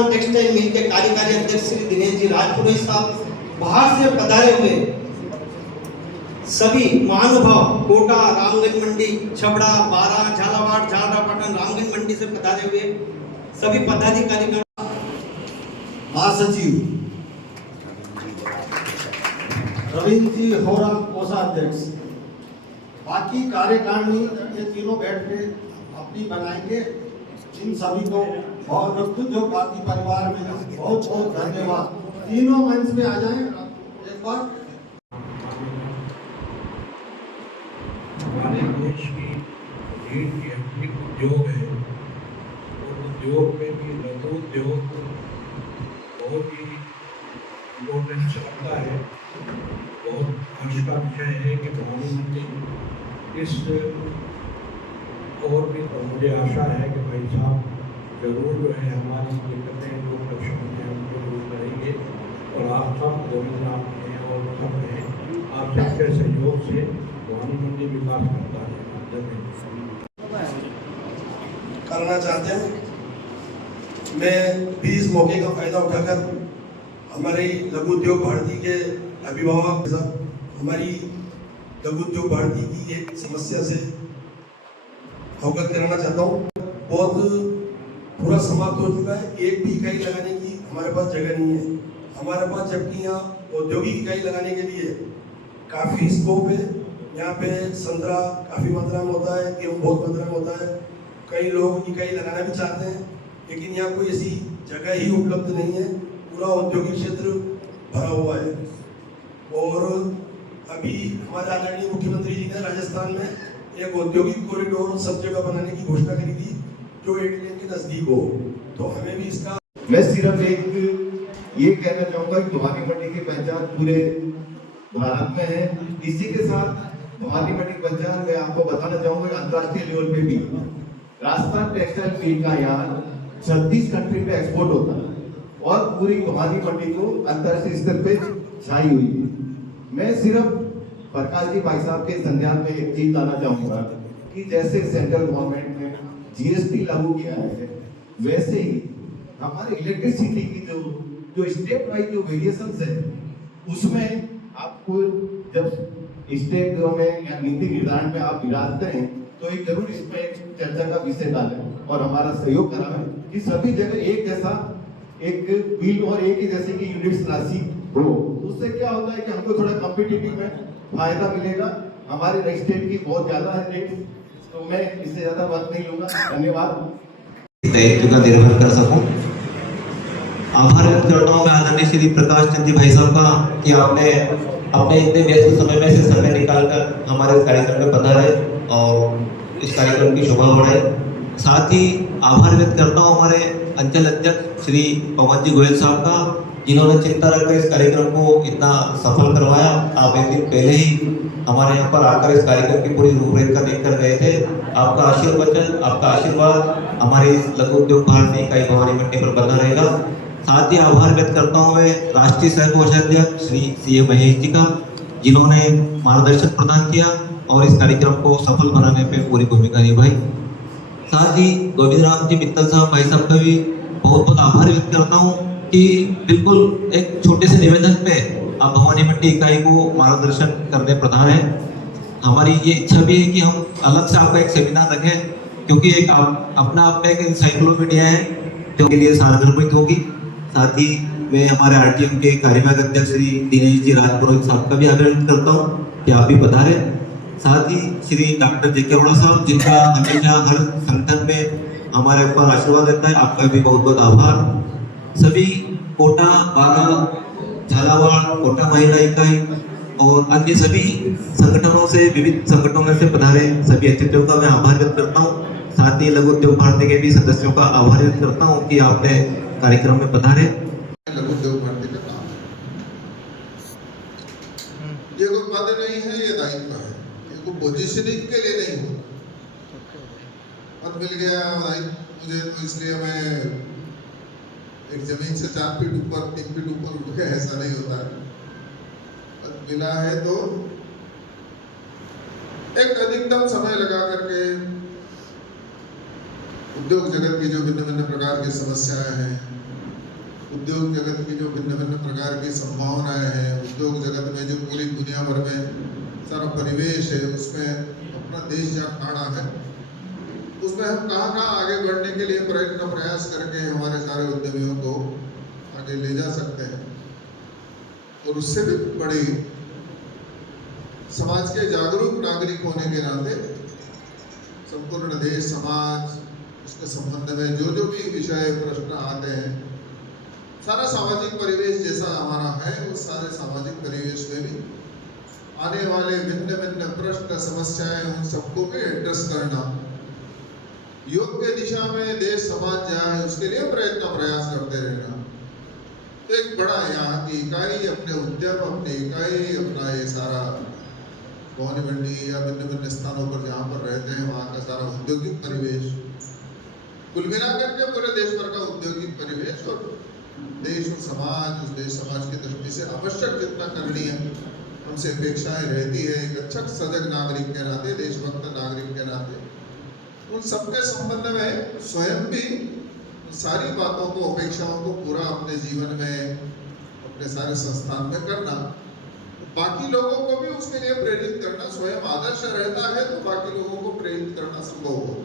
Rajasthan textile mill के कार्यकारी अध्यक्ष श्री दिनेश जी राजपुरोहित साहब, बाहर से पधारे हुए सभी महानुभाव, कोटा, रामगंज मंडी, छबड़ा, बारा, झालावाड़, झालरापाटन, रामगंज मंडी से पधारे हुए सभी पदाधिकारी, महासचिव रविंद्र जी होरा कोषाध्यक्ष, बाकी कार्यकारिणी ये तीनों बैठ के अपनी बनाएंगे। इन सभी को और उद्योग भारती परिवार में बहुत बहुत धन्यवाद। तीनों मंच में आ जाएं एक बार। हमारे देश की रीढ़ की हड्डी उद्योग है, और उद्योग में भी लघु उद्योग बहुत ही इम्पोर्टेंस रखता है। बहुत हर्ष का विषय है कि भवानी मंडी इस और भी, तो मुझे आशा है कि भाई साहब जरूर जो है हमारी दिक्कतें जो प्रश्न हैं उनको दूर करेंगे, और आप सब गोविंद राम हैं और सब हैं, आप सबके सहयोग से भवानी मंडी विकास करता है। करना चाहते हैं। मैं भी इस मौके का फायदा उठाकर हमारे लघु उद्योग भारती के अभिभावक हमारी लघु उद्योग भारती की एक समस्या से अवगत कराना चाहता हूँ। बहुत पूरा समाप्त हो चुका है, एक भी इकाई लगाने की हमारे पास जगह नहीं है हमारे पास, जबकि यहाँ औद्योगिक इकाई लगाने के लिए काफ़ी स्कोप है। यहाँ पे संतरा काफ़ी मात्रा में होता है, गेहूँ बहुत मात्रा में होता है, कई लोग इकाई लगाना भी चाहते हैं, लेकिन यहाँ कोई ऐसी जगह ही उपलब्ध नहीं है। पूरा औद्योगिक क्षेत्र भरा हुआ है। और अभी हमारे आदरणीय मुख्यमंत्री जी ने राजस्थान में एक औद्योगिक कॉरिडोर सब जगह बनाने की घोषणा करी थी, जो 8 लेन के नजदीक हो, तो हमें भी इसका। मैं सिर्फ एक ये कहना चाहूंगा कि भवानी मंडी की पहचान पूरे भारत में है। इसी के साथ भवानी मंडी की पहचान मैं आपको बताना चाहूंगा अंतर्राष्ट्रीय लेवल पे भी राजस्थान टेक्सटाइल मिल का यहाँ 36 कंट्री पे एक्सपोर्ट होता है, और पूरी भवानी मंडी को अंतर्राष्ट्रीय स्तर पे छाई हुई है। मैं सिर्फ प्रकाश जी भाई साहब के संज्ञान में एक चीज लाना चाहूंगा कि जैसे सेंट्रल गवर्नमेंट ने जीएसटी लागू किया है, वैसे ही हमारे इलेक्ट्रिसिटी की जो स्टेट वाइज जो वेरिएशंस है, उसमें आपको जब स्टेट में या नीति निर्धारण में आप विराजते हैं, तो एक जरूर इसमें एक चर्चा का विषय डालें और हमारा सहयोग कराएं कि सभी जगह एक जैसा एक बिल और एक ही जैसे की यूनिट्स राशि हो। उससे क्या होता है कि हमको थोड़ा कॉम्पिटिटिव में फायदा मिलेगा। हमारे स्टेट की बहुत ज्यादा है रेट, तो मैं इससे ज्यादा बात नहीं लूंगा। धन्यवाद। दायित्व का निर्वहन कर सकूं। आभार व्यक्त करता हूँ मैं आदरणीय श्री प्रकाश चंद जी भाई साहब का कि आपने अपने इतने व्यस्त समय में से समय निकालकर हमारे इस कार्यक्रम में पधारे और इस कार्यक्रम की शोभा बढ़ाई। साथ ही आभार व्यक्त करता हूँ हमारे अंचल अध्यक्ष श्री पवन जी गोयल साहब का, जिन्होंने चिंता रखकर इस कार्यक्रम को इतना सफल करवाया। आप एक दिन पहले ही हमारे यहाँ पर आकर इस कार्यक्रम की पूरी रूपरेखा देखकर गए थे। आपका आशीर्वचन, आपका आशीर्वाद हमारी लघु उद्योग भारती इकाई भवानी मंडी पर बना रहेगा। साथ ही आभार व्यक्त करता हूँ मैं राष्ट्रीय सह कोषाध्यक्ष श्री सी महेश जी का, जिन्होंने मार्गदर्शन प्रदान किया और इस कार्यक्रम को सफल बनाने में पूरी भूमिका निभाई। साथ ही गोविंद राम जी मित्तल साहब भाई साहब का भी बहुत बहुत आभार व्यक्त करता हूँ कि बिल्कुल एक छोटे से निवेदन पे आप भवानी मंडी इकाई को मार्गदर्शन करने प्रधान हैं। हमारी ये इच्छा भी है कि हम अलग से आपका एक सेमिनार रखें, क्योंकि एक अपना आप में एक इंसाइक्लोपीडिया है जो के लिए सार्वजनिक होगी। साथ ही मैं हमारे आरटीएम के कार्यवाहक अध्यक्ष श्री दिनेश जी राजपुरोहित साहब का भी आग्रह करता हूँ कि आप भी पधारें। साथ ही श्री डॉक्टर जे के अरोड़ा साहब, जिनका हमेशा हर संगठन में हमारे ऊपर आशीर्वाद रहता है, आपका भी बहुत बहुत आभार। सभी कोटा, बागा, झालावाड़, कोटा महिला इकाई और अन्य सभी संगठनों से, विविध संगठनों से पधारे सभी अतिथियों का मैं आभार व्यक्त करता हूँ। साथ ही लघु उद्योग भारती के भी सदस्यों का आभार व्यक्त करता हूँ कि आपने कार्यक्रम में पधारे। लघु उद्योग भारती का काम है, ये कोई पद नहीं है, ये दायित्व है, ये कोई पोजीशनिंग के लिए नहीं हो। पद मिल गया मुझे, तो इसलिए मैं एक जमीन से 4 फीट ऊपर 3 फीट ऊपर उठ गया, ऐसा नहीं होता है। पद मिला है तो एक अधिकतम समय लगा करके उद्योग जगत की जो भिन्न भिन्न प्रकार की समस्याएं हैं उद्योग जगत की जो भिन्न भिन्न प्रकार की संभावनाएं हैं, उद्योग जगत में जो पूरी दुनिया भर में सारा परिवेश है, उसमें अपना देश जहाँ खड़ा है, उसमें हम कहाँ आगे बढ़ने के लिए प्रयत्न प्रयास करके हमारे सारे उद्यमियों को आगे ले जा सकते हैं। और उससे भी बड़ी समाज के जागरूक नागरिक होने के नाते संपूर्ण देश समाज उसके संबंध में जो भी विषय प्रश्न आते हैं, सारा सामाजिक परिवेश जैसा हमारा है उस सारे सामाजिक परिवेश में भी आने वाले भिन्न भिन्न प्रश्न समस्याएं उन सबको भी एड्रेस करना, योग्य दिशा में देश समाज जाए उसके लिए प्रयत्न प्रयास करते रहना। तो एक बड़ा यहाँ की इकाई अपने उद्यम, अपनी इकाई, अपना ये सारा भवानी मंडी या भिन्न भिन्न स्थानों पर जहाँ पर रहते हैं वहाँ का सारा औद्योगिक परिवेश कुल मिलाकर के पूरे देश भर का औद्योगिक परिवेश और देश और समाज, उस देश समाज की दृष्टि से आवश्यक जितना करनी है हमसे अपेक्षाएं रहती है, एक अच्छा सजग नागरिक के नाते, देशभक्त नागरिक के नाते उन सबके संबंध में स्वयं भी सारी बातों को, अपेक्षाओं को पूरा अपने जीवन में, अपने सारे संस्थान में करना, बाकी लोगों को भी उसके लिए प्रेरित करना। स्वयं आदर्श रहता है तो बाकी लोगों को प्रेरित करना संभव हो।